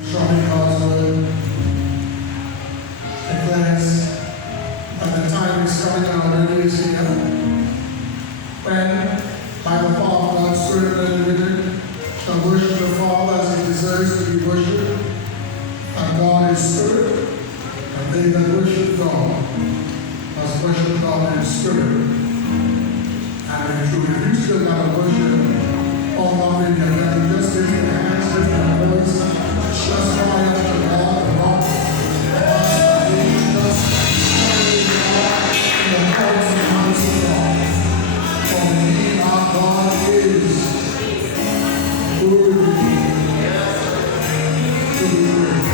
Showing God's word declares that the time is coming and already is here when, by the power of God's Spirit and living, shall worship the Father as He deserves to be worshipped. And God is Spirit, and they that worship God must worship God in spirit and in truth. If you still got to worship all God in your belly, just lift your hands, lift your voice. Just cry out to God, the rock, the angels, in the courts of the house of God. For He, our God, is worthy to be praised.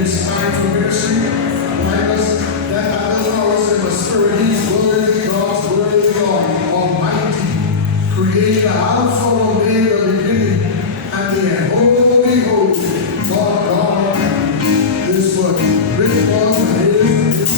It's time for ministry. Like us, that allows in the Spirit. He's worthy, God's worthy, God, Almighty, Creator, Alpha, Omega, beginning and the end. Holy, holy, Lord God, this word, which was and is.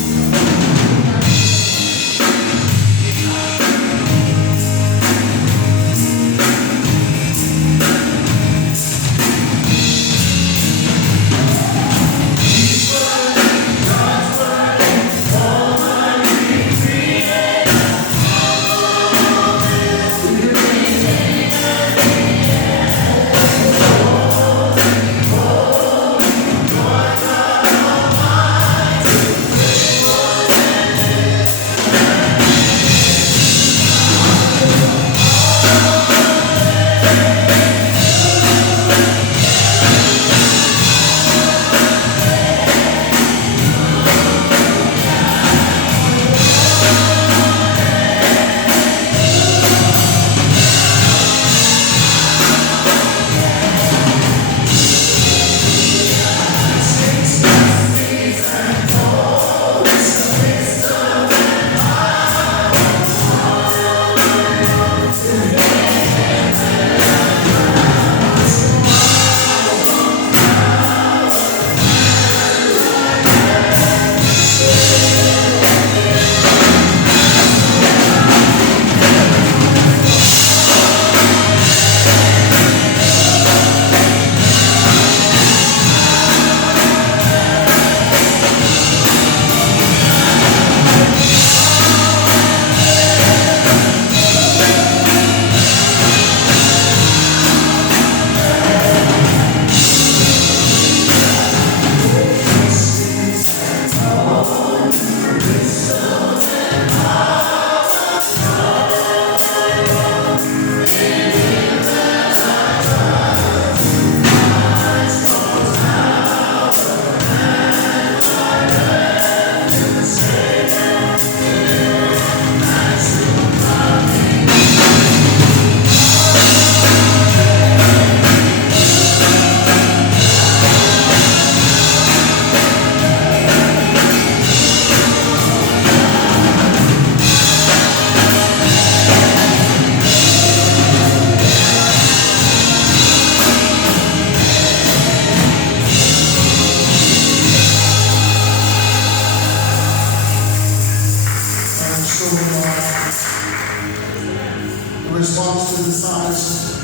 In response to the psalmist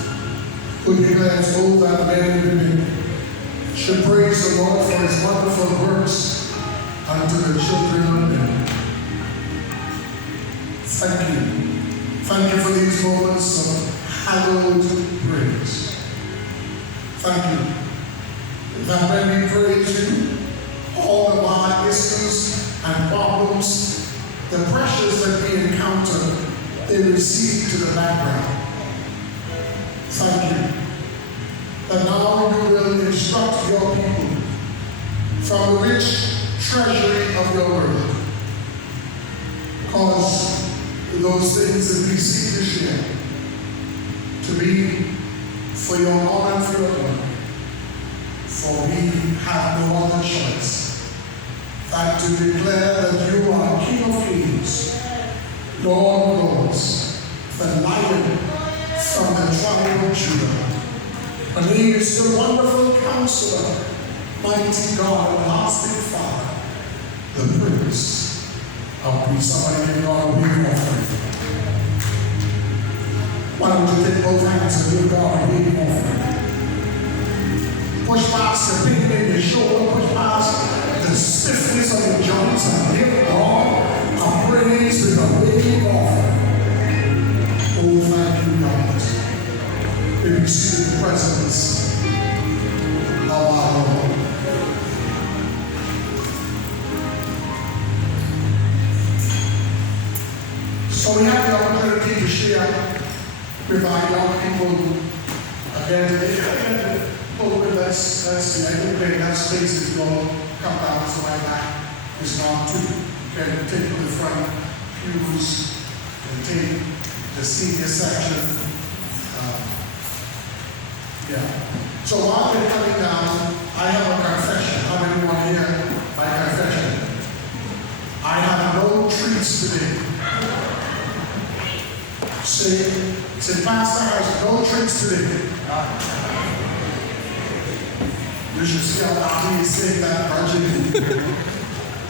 who declares, "Oh, that men and women should praise the Lord for His wonderful works unto the children of men." Thank you. Thank you for these moments of hallowed praise. Thank you that when we praise you, all of our issues and problems, the pressures that we encounter, they recede to the background. Thank you that now you will instruct your people from the rich treasury of your word. Cause those things that we seek to share to be for your honor and for your glory. For we have no other choice than to declare that you are King of Kings, Lord of Lords, the Lion from the tribe of Judah. Your name is the Wonderful Counselor, Mighty God, and Lasting Father, the Prince of Peace. Somebody give God a big offering. Why don't you take both hands and give God a big offering? may be seated in the presence of our Lord. So we have the opportunity to share with our young people again today. Let's see, I think in that space if you all come down so my back is not too. You can take the front pews and take the senior section. So while they're coming down, I have a confession. How many want to hear my confession? I have no treats today. Say, Pastor has no treats today. You should see how loud he is saying that, Virgin.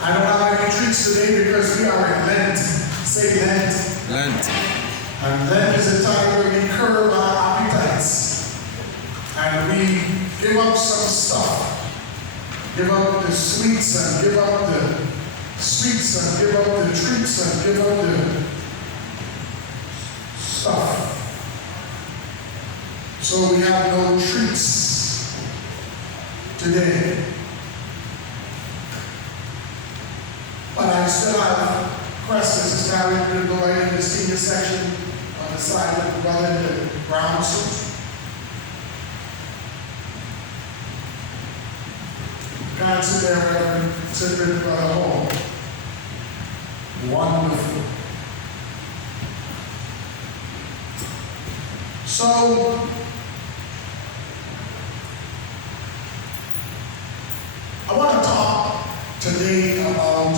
I don't have any treats today because we are in Lent. Say Lent. Lent. And Lent is a time where we curb our appetites. And we give up some stuff. Give up the sweets and give up the sweets and give up the treats and give up the stuff. So we have no treats today. But I still have questions. Now we're going to go right in the senior section on the side of the brother in the brown suit. God sit there, Reverend, sit there, Brother Hall. Wonderful. So, I want to talk today about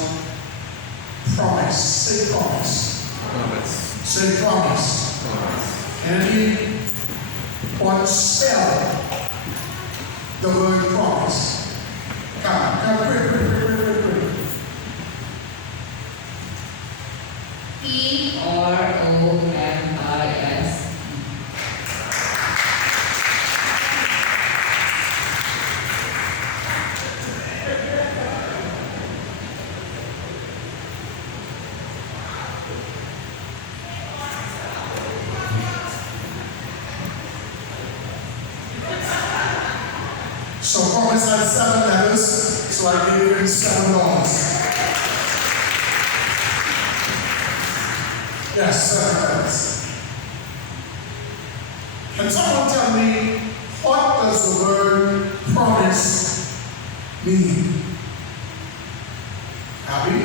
promise. Say promise. Promise. Say promise. Promise. Anyone spell the word promise? Come, quick. Promise. So promise had 7 letters, so I gave him $7. Yes, 7 letters. Can someone tell me what does the word promise mean? Happy?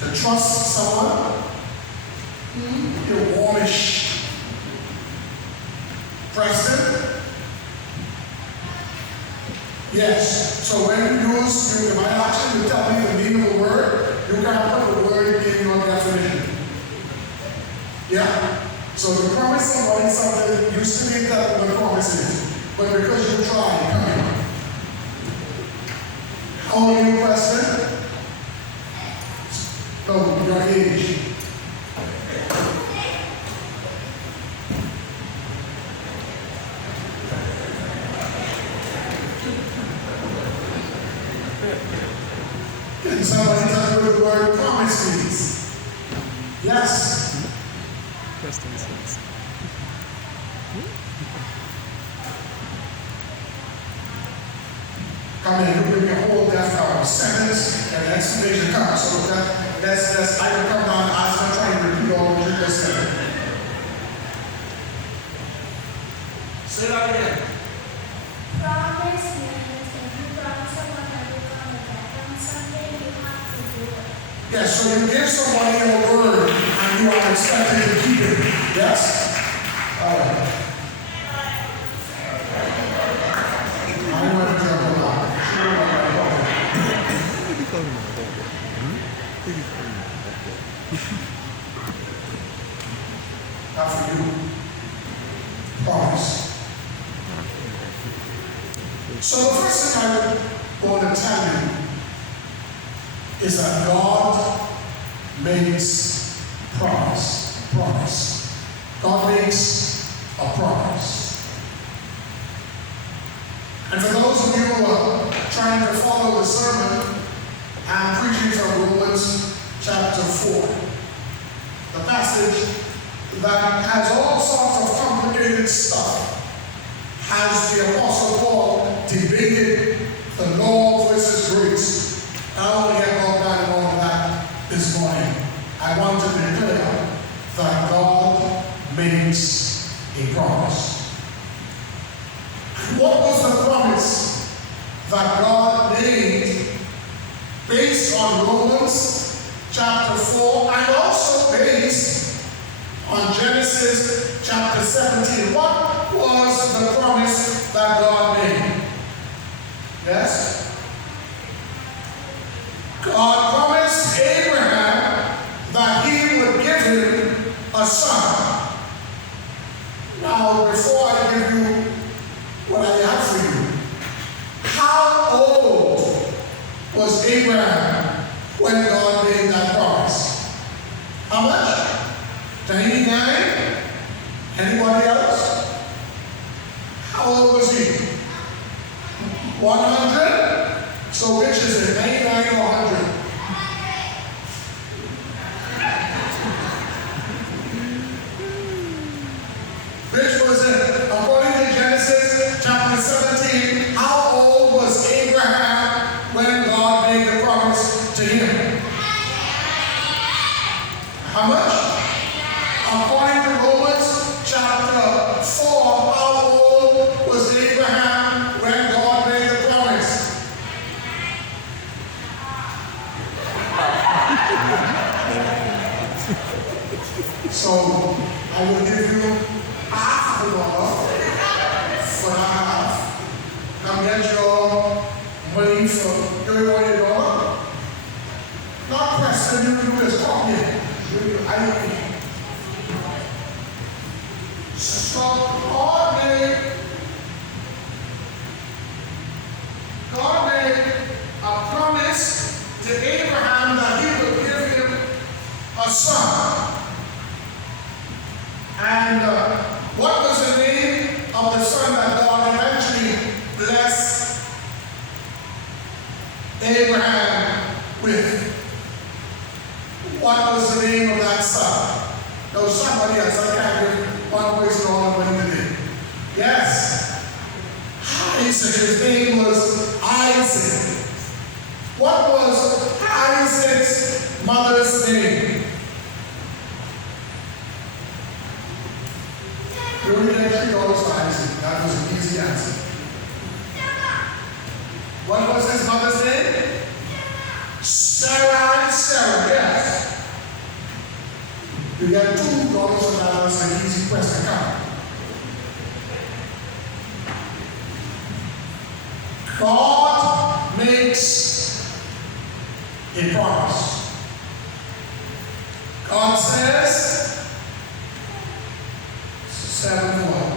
To trust someone? You're warmish. Preston? Yes. So when you use, if I ask you to tell me the meaning of the word, you can put the word in your definition. Yeah? So to promise somebody something, you still need that what the promise is. But because you tried, come here. How old are you, Preston? No, your age. Can somebody tell me what the word promise means? Yes? Preston says. Come in, you give me a whole sentence and an explanation comes. So that's I can come down as I'm trying to repeat all the previous sentence. Say that again. Promise means if you promise someone that you're going to get them something, you have to do it. Yes, so you give somebody a word and you are expected to keep it. Yes? All right. I want to jump a lot. Not for you. Promise. So the first thing I want to tell you is that God makes promise. Promise. God makes a promise. And for those of you who are trying to follow the sermon, I'm preaching from Romans chapter 4. The passage that has all sorts of complicated stuff. Has the Apostle Paul debated the law versus grace? I don't want to get all down all of that this morning. I want to declare that God makes a promise. What was the promise that God made based on Romans chapter 4 and also based on Genesis chapter 17? What was the promise that God made? Yes? God promised Abraham that he would give him a son. Now, before I give you what I have for you, how old was Abraham when God made that promise? How much? 99? Anybody else? How old was he? 100? So which is it, 99 or 100? Which was it? According to Genesis chapter 17, how old was Abraham when God made the promise to him? How much? According to Romans chapter 4, how old was Abraham when God made the promise? So I will give you half the dollar for half. Come get your money for $30. Not Preston, you just call me. I don't need. So God made a promise to Abraham that he would give him a son. And what was the name of the son that God eventually blessed Abraham with? What was the name of that son? No, somebody else. I can't give one person all the money today. Yes. Isaac. His name was Isaac. What was Isaac's mother's name? You only get $3 for Isaac. That was an easy answer. What was his mother's name? Sarah. Sarah, yes. You get $2 for that. That's an easy question to count. God makes a promise. God says, 7-1.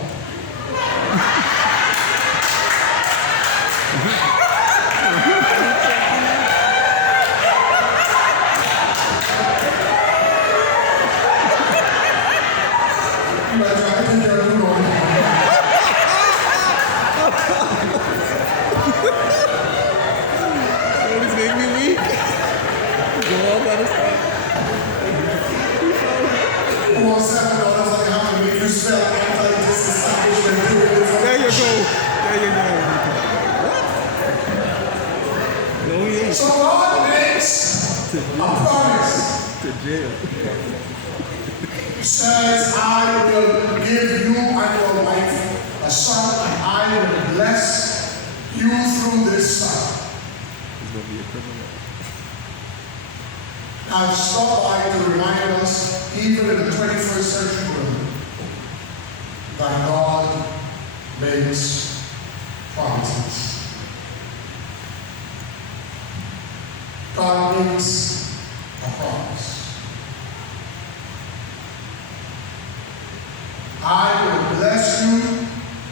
So God makes a promise. To jail. He says, I will give you and your wife a son, and I will bless you through this son. He's going to be a criminal. I've stopped by to remind us, even in the 21st century world, that God makes promises. God makes a promise. I will bless you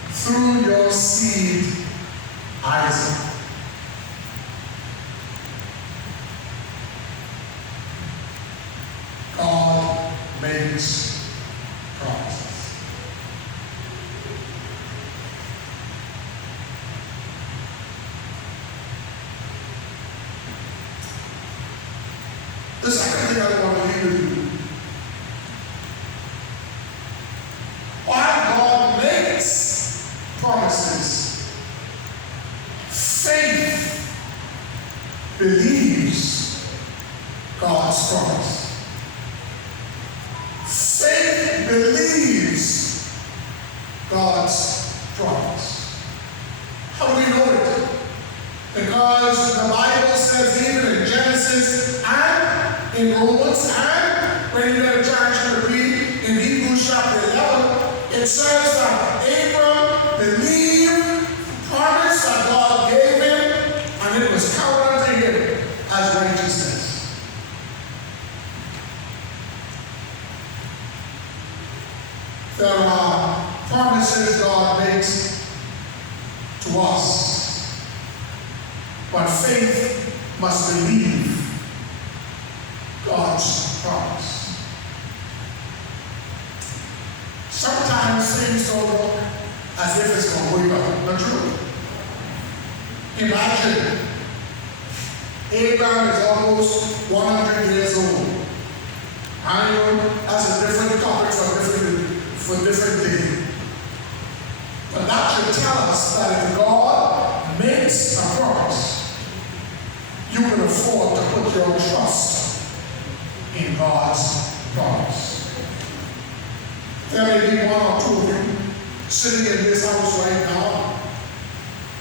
through your seed, Isaac. God makes promises. The second thing I want to leave with you promises. Faith believes God's promise. Faith believes God's promise. How do we know it? Because the Bible says even in Genesis and in Romans and when you get a chance to read in Hebrews chapter 11, it says that Abram believed the promise that God gave him and it was counted unto him as righteousness. There are promises God makes to us, but faith must believe God's promise. Sometimes things don't look as if it's going to work out, but true. Imagine Abraham is almost 100 years old. I know that's a different topic for different day. But that should tell us that if God makes a promise, you can afford to put your trust in God's promise. There may be one or two of you sitting in this house right now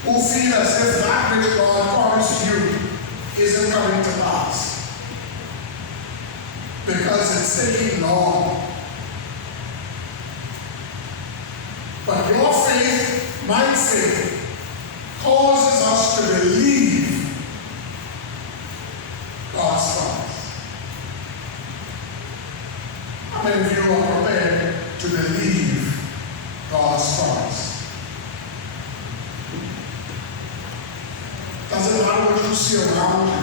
who feel as if that which God promised you isn't coming to pass because it's taking long. But your faith, my faith, causes us to believe God's promise. How many of you are prepared to believe God's promise? Doesn't matter what you see around you.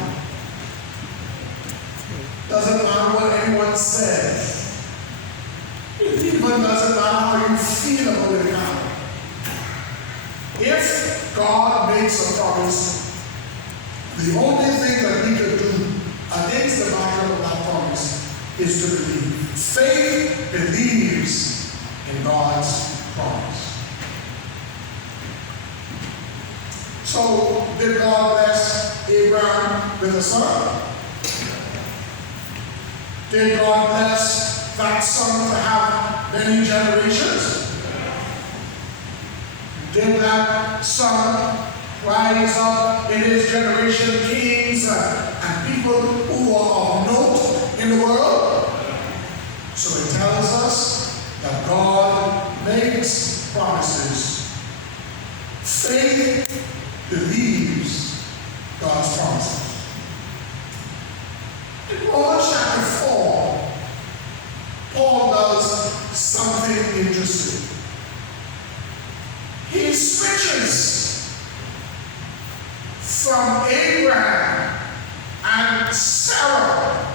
Doesn't matter what anyone says. It even doesn't matter how you feel about it now. If God makes a promise, the only thing that we can do against the background of that promise is to believe. Faith believes in God's promise. So, did God bless Abraham with a son? Did God bless that son to have many generations? Did that son rise up in his generation kings and people who are of note in the world? So it tells us that God makes promises. Faith believes God's promises. In Romans chapter 4, Paul does something interesting. He switches from Abraham and Sarah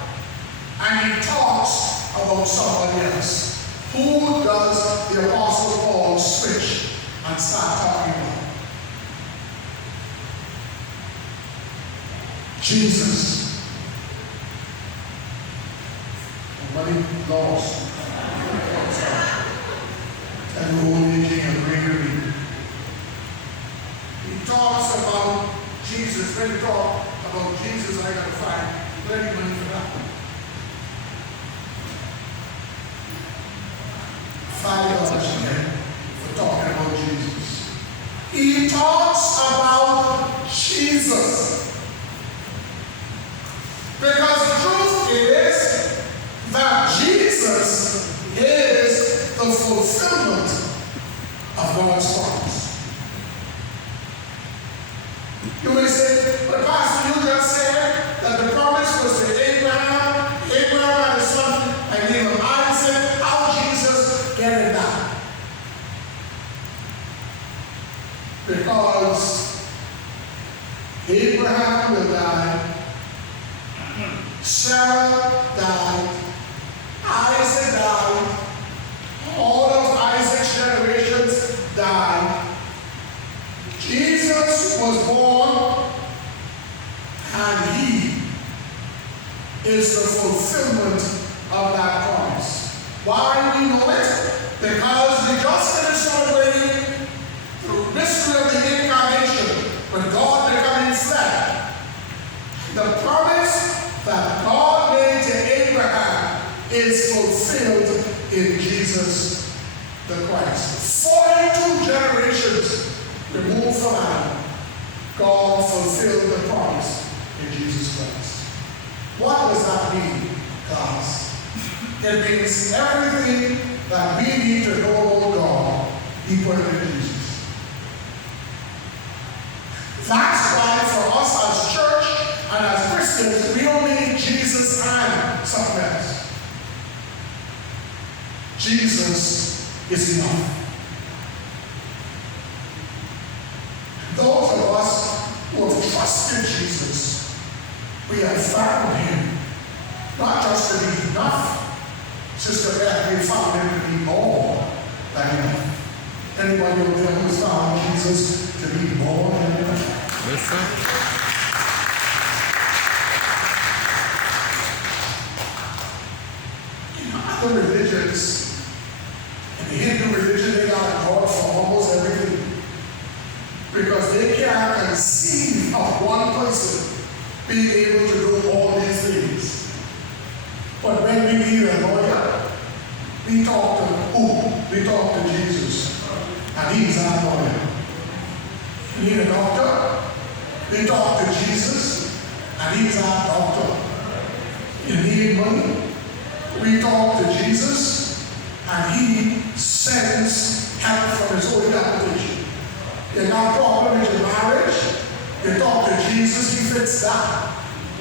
and he talks about somebody else. Who does the Apostle Paul switch and start talking about? Jesus. Nobody lost. And the Holy King of Gregory. He talks about Jesus. When he talks about Jesus, I gotta find plenty money for that. $5 again for talking about Jesus. He talks about Jesus. Because the truth is that Jesus is the fulfillment of God's promise. You may say, but Pastor, you just said that the promise was to Abraham. Abraham had a son and named him Isaac. How Jesus get it done? Because Abraham will die, Sarah died, Isaac died, all of Isaac's generations died. Jesus was born, and he is the fulfillment of that promise. Why we know it? Because we just finished celebrating the the Christ. 42 generations removed from Adam, God fulfilled the promise in Jesus Christ. What does that mean, guys? It means everything that we need to know about God, He put it in Jesus. That's why for us as church and as Christians, we don't need Jesus and something else. Jesus is enough. Those of us who have trusted Jesus, we have found Him not just to be enough, Sister Beth, we found Him to be more than enough. Anybody out there who's found Jesus to be more than enough? Yes, sir. In other religions, in the Hindu religion, they got a God for almost everything. Because they can't conceive of one person being able to do all these things. But when we need a lawyer, we talk to who? We talk to Jesus. And He's our lawyer. We need a doctor, we talk to Jesus, and He's our doctor. You need money, we talk to Jesus, and He sends help from His holy application. You got a problem with your marriage, you talk to Jesus, He fixes that.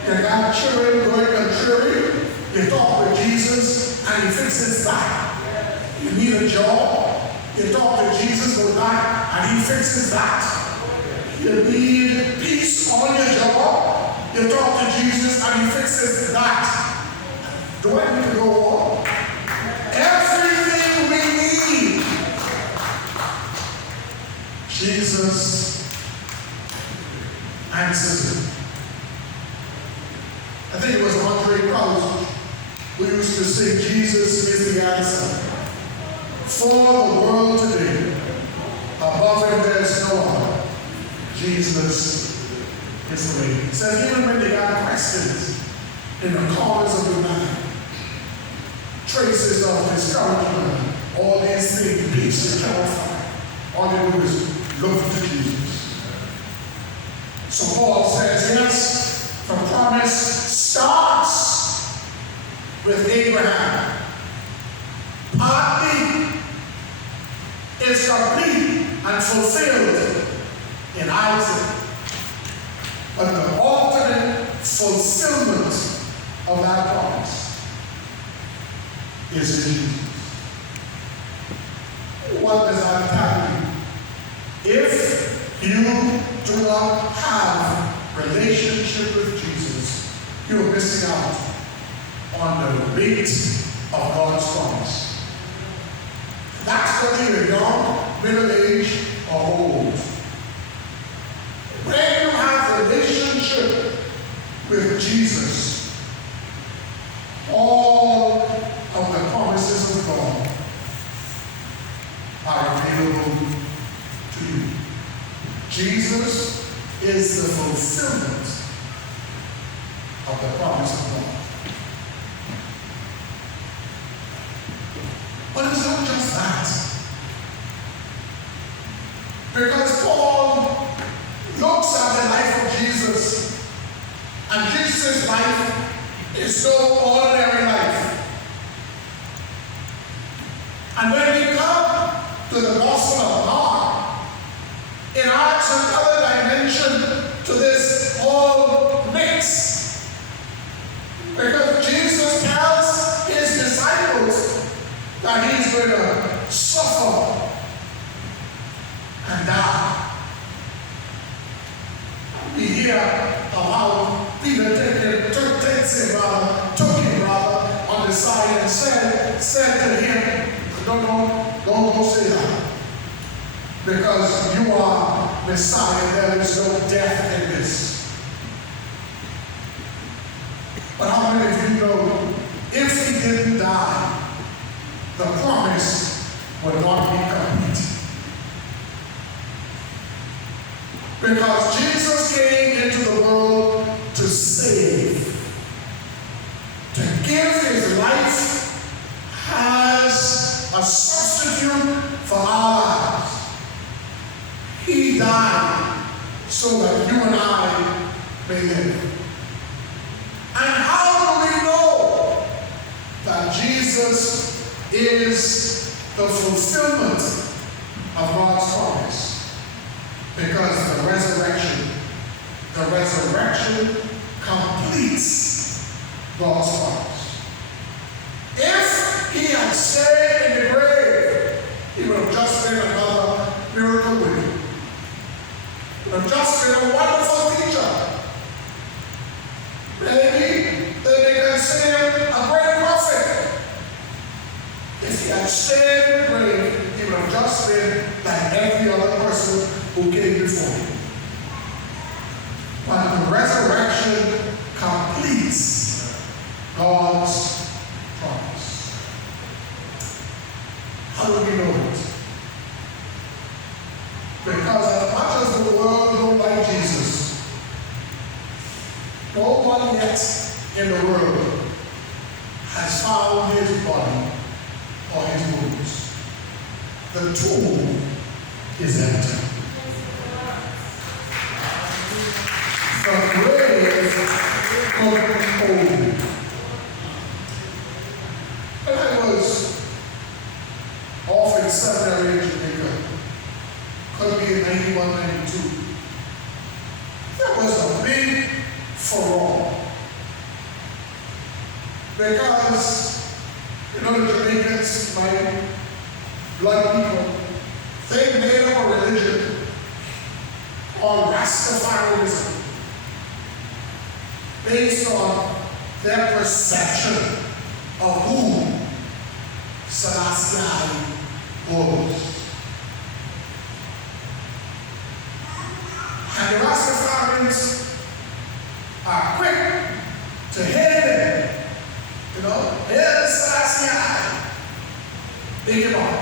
You got children going contrary, you talk with Jesus, and He fixes that. You need a job, you talk to Jesus with that, and He fixes that. You need peace on your job, you talk to Jesus, and He fixes that. Do I need to go on? Everything we need, Jesus answers it. I think it was Andre Crouch who used to say, Jesus is the answer. For the world today, above Him there's no other. Jesus is the way. He says, even when they got questions in the corners of the mind, traces of discouragement, all these things, peace, terrified, all they do is look to Jesus. So Paul says, yes, the promise starts with Abraham. Partly it's complete and fulfilled in Isaac. But the ultimate fulfillment of that promise is in Jesus. What does that tell you? If you do not have a relationship with Jesus, you are missing out on the weight of God's promise. That's whether you're young, middle-aged, or old. When you have a relationship with Jesus, all of the promises of God are available to you. Jesus is the fulfillment of the promise of God. But it's not just that. Because Paul looks at the life of Jesus, and Jesus' life is no ordinary life. And when we come to the Gospel of Mark, it adds another dimension to this whole mix. Because Jesus tells His disciples that He's going to suffer and die. We hear of how Peter took him on the side and said to him, don't go say that. Because you are Messiah, there is no death in this. But how many of you know, if He didn't die, the promise would not be complete? Because Jesus came into the world to save, to give His life as a substitute substitute for our lives. He died so that you and I may live. And how do we know that Jesus is the fulfillment of God's promise? Because the resurrection completes God's promise. If he had stayed in the grave, he would have just been another miracle worker. He would have just been a wonderful teacher. Maybe they consider him a great prophet. If he had stayed in the grave, he would have just been like every other person who came before him. But the resurrection completes God's promise. How do we know it? Because as much as the world don't like Jesus, no one yet in the world has found his body or his wounds. The tomb is empty. The grave couldn't hold him. When I was off in seminary in Jamaica, could be in 91, 92, there was a big furore. Because, you know, the Jamaicans, my blood people, they made up a religion called Rastafarianism based on their perception of who Selassie was. And the Rastafarians are quick to hail him. You know, here's Selassie. Big him up.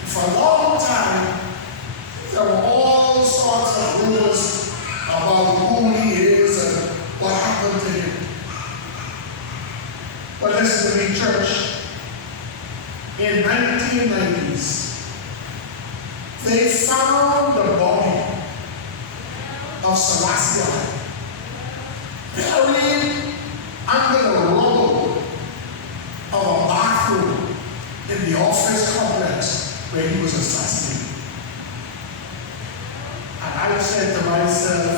And for a long time, there were all sorts of rumors about who he is and what happened to him. But listen to me, church. In 1990s, they found the body of Selassie buried under the rubble of a bathroom in the office complex where he was assassinated. And I said to myself,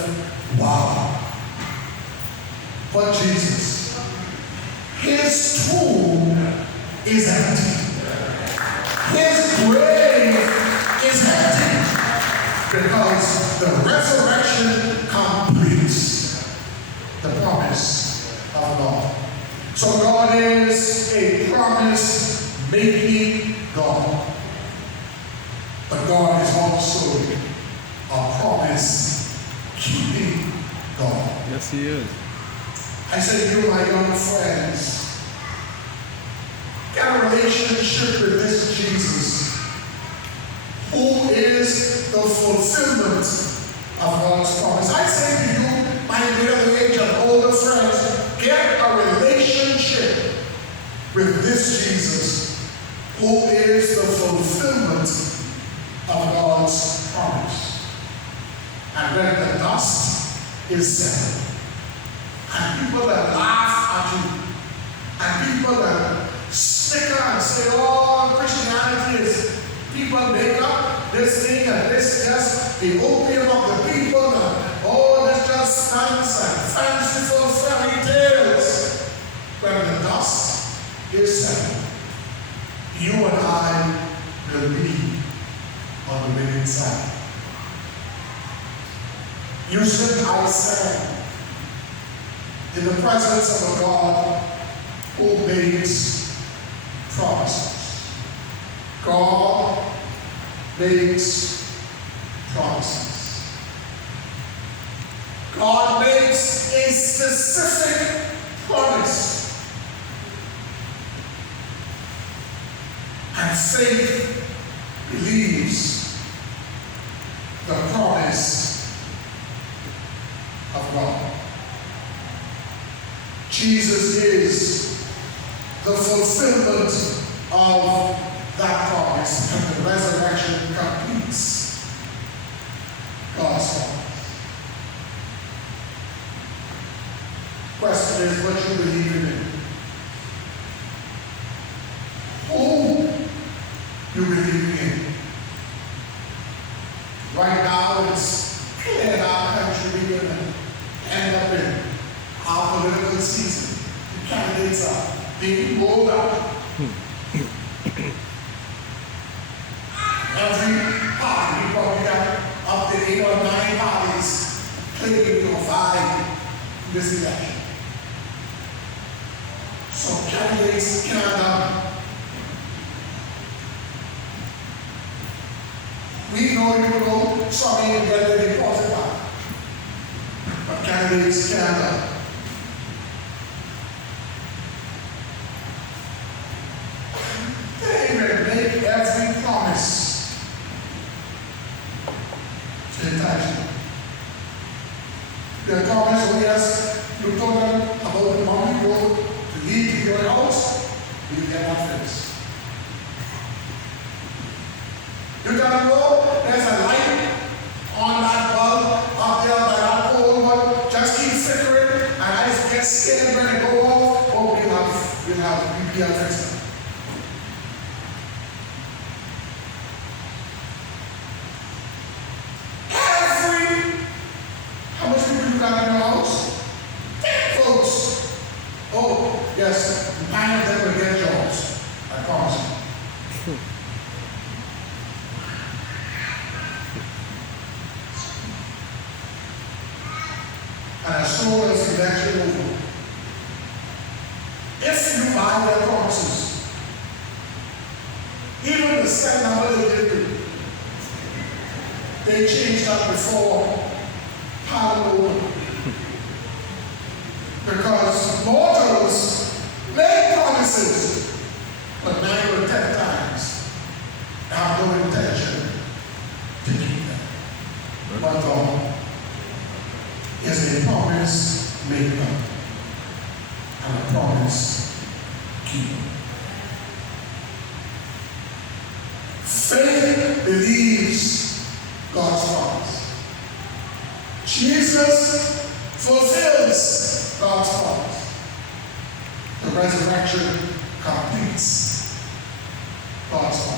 wow. But Jesus, his tomb is empty. His grave is empty. Because the resurrection completes the promise of God. So God is a promise-making God. But God is also a promise-keeping God. Yes, he is. I say, you, my young friends, get a relationship with this Jesus, who is the fulfillment of God's promise. I say to you, my middle-aged and older friends, get a relationship with this Jesus, who is the fulfillment of God's promise. And when the dust is settled, and people that laugh at you, and people that snicker and say, oh, Christianity is people make up this thing and this just the opium of the people, and oh, this just stands and fanciful fairy tales. When the dust is settled, you and I will be on the winning side. You should, I say, in the presence of a God who makes promises. God makes promises. God makes a specific promise. And faith believes the promise of God. Jesus is the fulfillment of that promise, and the resurrection completes God's promise. Question is, what you believe in? Who you believe in? Right now, it's clear in our country we're going to end up in our political season. The candidates are being rolled out. Every party, we probably got up to 8 or 9 parties playing or fighting in this election. So candidates cannot. We know you will go sorry and get a deposit back. But candidates cannot. They may make every promise to entice you. They promise, oh yes, you told them about the mountain road to lead to your house, you get that fixed. You gotta go, there's a light on that bulb up there by that pole, but just keep flickering, and I just get scared when it go off. Oh, we'll have UPL fixed. How much people you got in your house? 10 folks. Oh, yes, 9 of them will get jobs. I promise you. And as soon as the election over, if you buy their promises, even the same number they did do, they changed that before Parliament opened. Because mortals make promises, but 9 or 10 times have no intention to keep them. But God is a promise maker and a promise keeper. Faith believes God's promise. Jesus fulfills God's promise. The resurrection completes God's promise.